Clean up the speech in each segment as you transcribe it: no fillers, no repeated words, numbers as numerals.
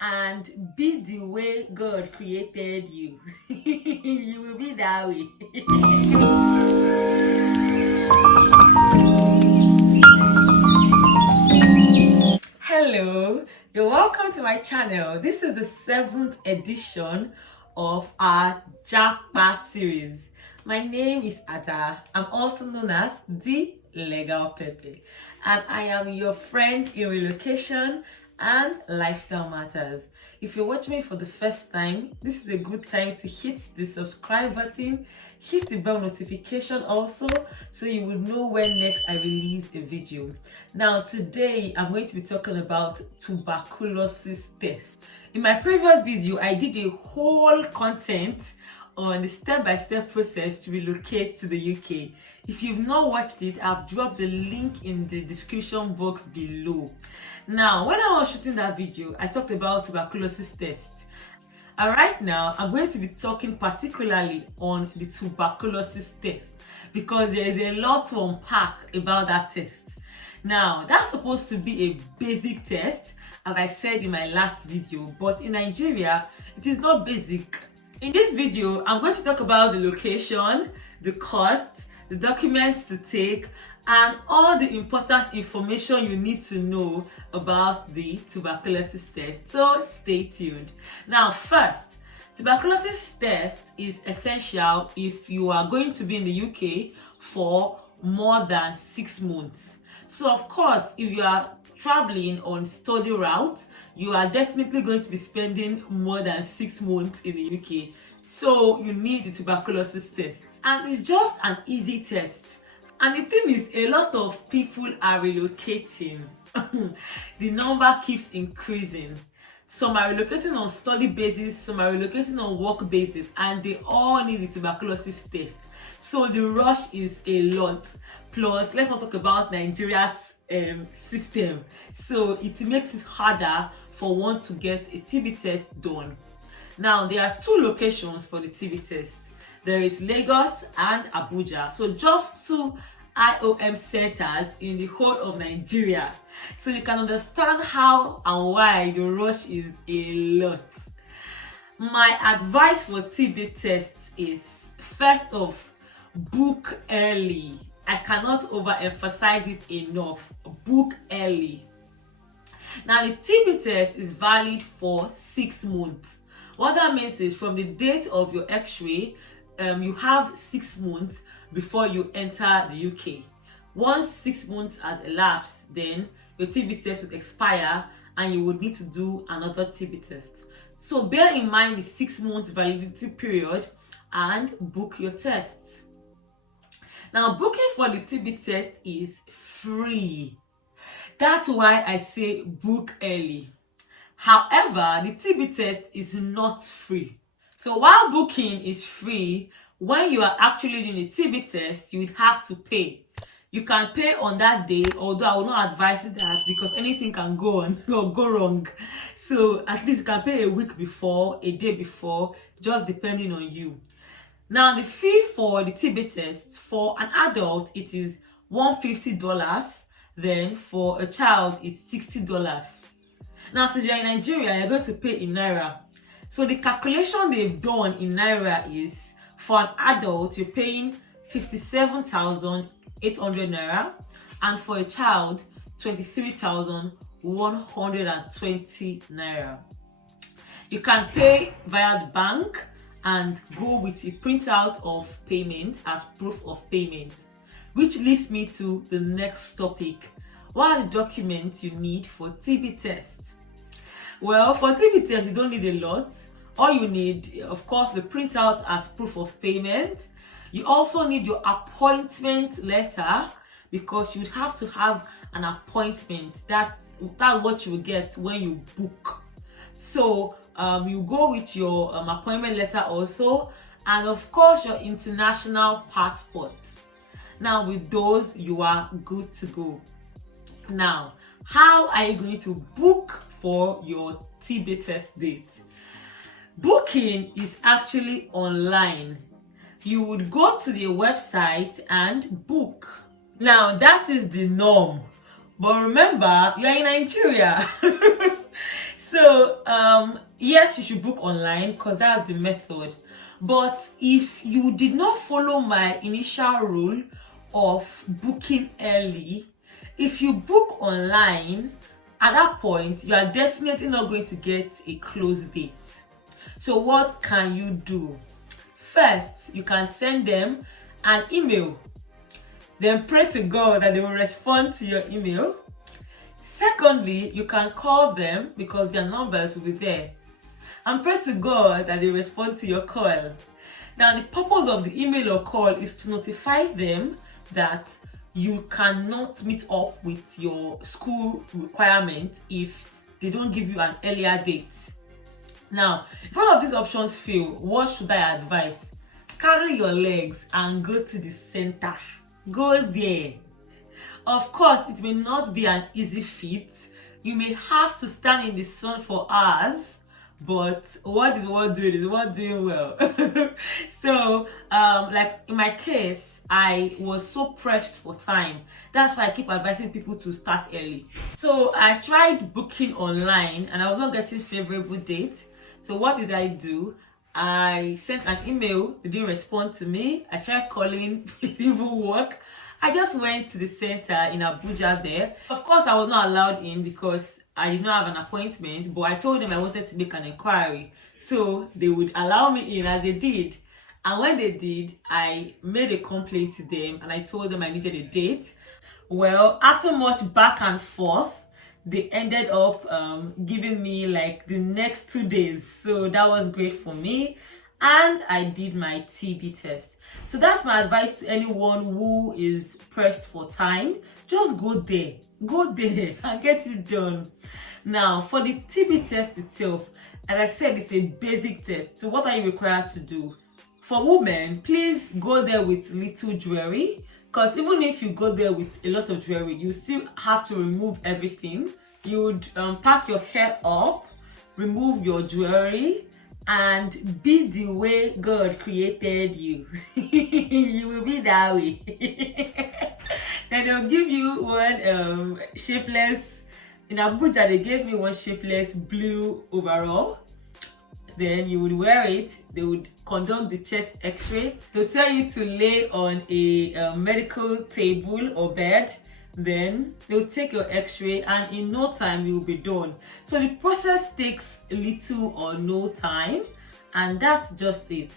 and be the way God created you. You will be that way. Hello, you're welcome to my channel. This is the 7th edition of our Japa series. My name is Ada. I'm also known as the Legal Pepe, and I am your friend in relocation and lifestyle matters. If you're watching me for the first time, this is a good time to hit the subscribe button, hit the bell notification also, so you will know when next I release a video. Now today I'm going to be talking about tuberculosis test. In my previous video I did a whole content on the step-by-step process to relocate to the UK. If you've not watched it, I've dropped the link in the description box below. Now, when I was shooting that video, I talked about tuberculosis test. And right now, I'm going to be talking particularly on the tuberculosis test because there is a lot to unpack about that test. Now, that's supposed to be a basic test, as I said in my last video, but in Nigeria, it is not basic. In this video, I'm going to talk about the location, the cost, the documents to take, and all the important information you need to know about the tuberculosis test. So stay tuned. Now, first, tuberculosis test is essential if you are going to be in the UK for more than 6 months. So of course, if you are traveling on study route, you are definitely going to be spending more than 6 months in the UK. So you need the tuberculosis test. And it's just an easy test. And the thing is, a lot of people are relocating. The number keeps increasing. Some are relocating on study basis, some are relocating on work basis, and they all need the tuberculosis test. So the rush is a lot. Plus, let's not talk about Nigeria's system. So it makes it harder for one to get a TB test done. Now, there are 2 locations for the TB test. There is Lagos and Abuja. So just 2 IOM centers in the whole of Nigeria. So you can understand how and why the rush is a lot. My advice for TB tests is, first off, book early. I cannot overemphasize it enough. Book early. Now, the TB test is valid for 6 months. What that means is from the date of your x-ray, you have 6 months before you enter the UK. Once 6 months has elapsed, then your TB test will expire and you would need to do another TB test. So bear in mind the 6 months validity period and book your tests. Now, booking for the TB test is free. That's why I say book early. However, the TB test is not free. So while booking is free, when you are actually doing a TB test, you would have to pay. You can pay on that day, although I will not advise that because anything can go on or go wrong. So at least you can pay a week before, a day before, just depending on you. Now, the fee for the TB test, for an adult, it is $150. Then for a child, it's $60. Now, since you're in Nigeria, you're going to pay in Naira. So the calculation they've done in Naira is, for an adult, you're paying 57,800 Naira. And for a child, 23,120 Naira. You can pay via the bank and go with a printout of payment as proof of payment. Which leads me to the next topic. What are the documents you need for TB tests? Well, for TB test, you don't need a lot. All you need, of course, the printout as proof of payment. You also need your appointment letter because you'd have to have an appointment. That's what you will get when you book. So you go with your appointment letter also, and of course your international passport. Now with those, you are good to go. Now, how are you going to book for your TB test date? Booking is actually online. You would go to the website and book. Now, that is the norm. But remember, you are in Nigeria. So yes, you should book online because that's the method. But if you did not follow my initial rule of booking early, if you book online, at that point you are definitely not going to get a close date. So what can you do? First, you can send them an email, then pray to God that they will respond to your email. Secondly, you can call them because their numbers will be there, and pray to God that they respond to your call. Now, the purpose of the email or call is to notify them that you cannot meet up with your school requirement if they don't give you an earlier date. Now, if all of these options fail, what should I advise? Carry your legs and go to the center. Go there. Of course, it may not be an easy feat. You may have to stand in the sun for hours, but what is what doing is what doing well. So, like in my case, I was so pressed for time. That's why I keep advising people to start early. So I tried booking online and I was not getting favorable dates. So what did I do? I sent an email, they didn't respond to me. I tried calling, it didn't work. I just went to the center in Abuja there. Of course, I was not allowed in because I did not have an appointment, but I told them I wanted to make an inquiry. So they would allow me in, as they did. And when they did, I made a complaint to them and I told them I needed a date. Well, after much back and forth, they ended up giving me like the next 2 days. So that was great for me. And I did my TB test. So that's my advice to anyone who is pressed for time. Just go there and get it done. Now, for the TB test itself, as I said, it's a basic test. So what are you required to do? For women, please go there with little jewelry, because even if you go there with a lot of jewelry, you still have to remove everything. You would pack your hair up, remove your jewelry, and be the way God created you. You will be that way. Then they'll give you one shapeless. In Abuja, they gave me one shapeless blue overall. Then you would wear it. They would conduct the chest x-ray. They'll tell you to lay on a medical table or bed. Then they'll take your x-ray and in no time you'll be done. So the process takes little or no time, and that's just it.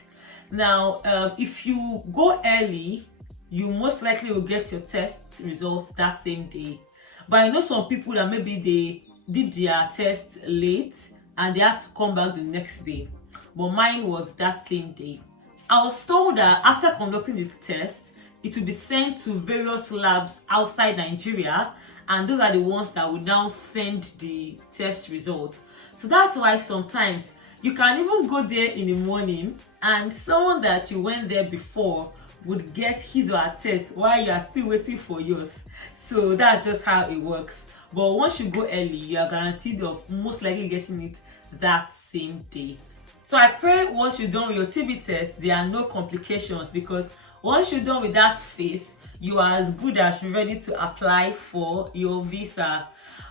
Now, if you go early, you most likely will get your test results that same day. But I know some people that maybe they did their test late and they had to come back the next day, but mine was that same day. I was told that after conducting the test, it will be sent to various labs outside Nigeria, and those are the ones that will now send the test results. So that's why sometimes you can even go there in the morning and someone that you went there before would get his or her test while you are still waiting for yours. So that's just how it works. But once you go early, you are guaranteed of most likely getting it that same day. So I pray once you're done with your TB test, there are no complications, because once you're done with that phase, you are as good as ready to apply for your visa.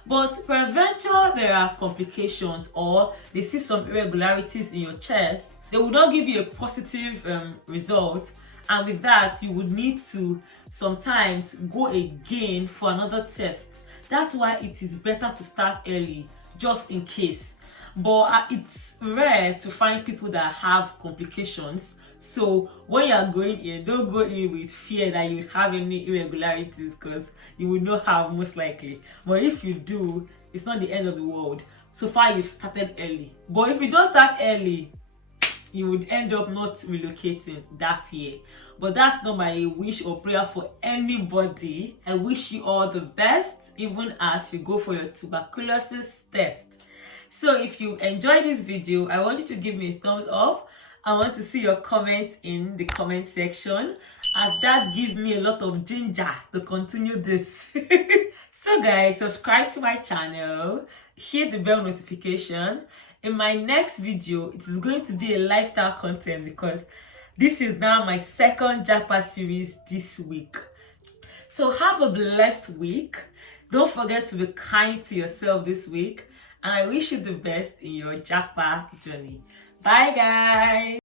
But peradventure there are complications, or they see some irregularities in your chest, they will not give you a positive result, and with that you would need to sometimes go again for another test. That's why it is better to start early, just in case. But it's rare to find people that have complications. So when you are going in, don't go in with fear that you would have any irregularities, because you will not have, most likely. But if you do, it's not the end of the world. So far you've started early. But if you don't start early, you would end up not relocating that year. But that's not my wish or prayer for anybody. I wish you all the best, even as you go for your tuberculosis test. So if you enjoyed this video, I want you to give me a thumbs up. I want to see your comments in the comment section, as that gives me a lot of ginger to continue this. So guys, subscribe to my channel, hit the bell notification. In my next video, it is going to be a lifestyle content, because this is now my second Japa series this week. So have a blessed week. Don't forget to be kind to yourself this week, and I wish you the best in your Japa journey. Bye guys!